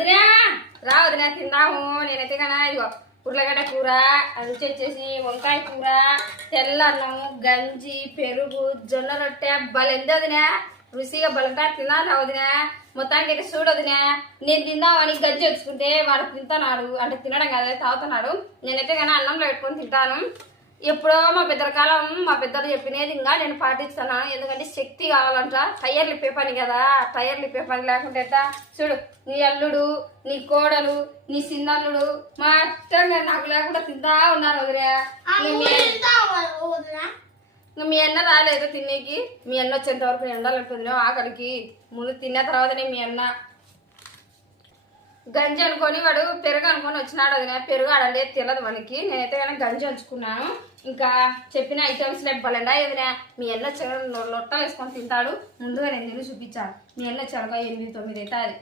వదినా రా వదినా తిందాము. నేనైతే కన్నా ఇగో ఉర్లగడ్డ కూర, అది వచ్చేసి వంకాయ కూర, తెల్ల అన్నము, గంజి, పెరుగు, జొన్న రొట్టె బలెంది వదినా. రుచిగా బలంటా తినాలి వదినా. మొత్తానికి అయితే చూడు వదినా, నేను తిందామని గంజి వచ్చుకుంటే వాడు తింటున్నాడు, అంటే తినడం కదా తాగుతున్నాడు. నేనైతే కానీ అన్నంలో పెట్టుకొని తింటాను. ఎప్పుడో మా పెద్దల కాలం మా పెద్దలు చెప్పినది ఇంకా నేను పాటిస్తాను. ఎందుకంటే శక్తి కావాలంట. టైర్లు ఇప్పే పని కదా, టైర్లు ఇప్పే పని లేకుంటే ఎట్టా. చూడు నీ అల్లుడు, నీ కోడలు, నీ చిన్నల్లుడు మాత్రం నాకు లేకుండా తింటా ఉన్నారు వదిలే. మీ అన్న రాలేదు తినేకి. మీ అన్న వచ్చేంత వరకు ఎండలు ఉంటుంది ఆకలికి. ముందు తిన్న తర్వాతనే మీ అన్న గంజి అనుకొని వాడు పెరుగు అనుకొని వచ్చినాడు. అది పెరుగు ఆడండి తెలియదు మనకి. నేనైతే కానీ గంజి ఉంచుకున్నాను. ఇంకా చెప్పిన ఐటమ్స్ లేపలండా ఏదైనా మీ అన్న లొట్టలు వేసుకొని తింటాడు. ముందుగా నేను తిని చూపించాను. మీ అన్న చెరగా 8-9 అవుతుంది.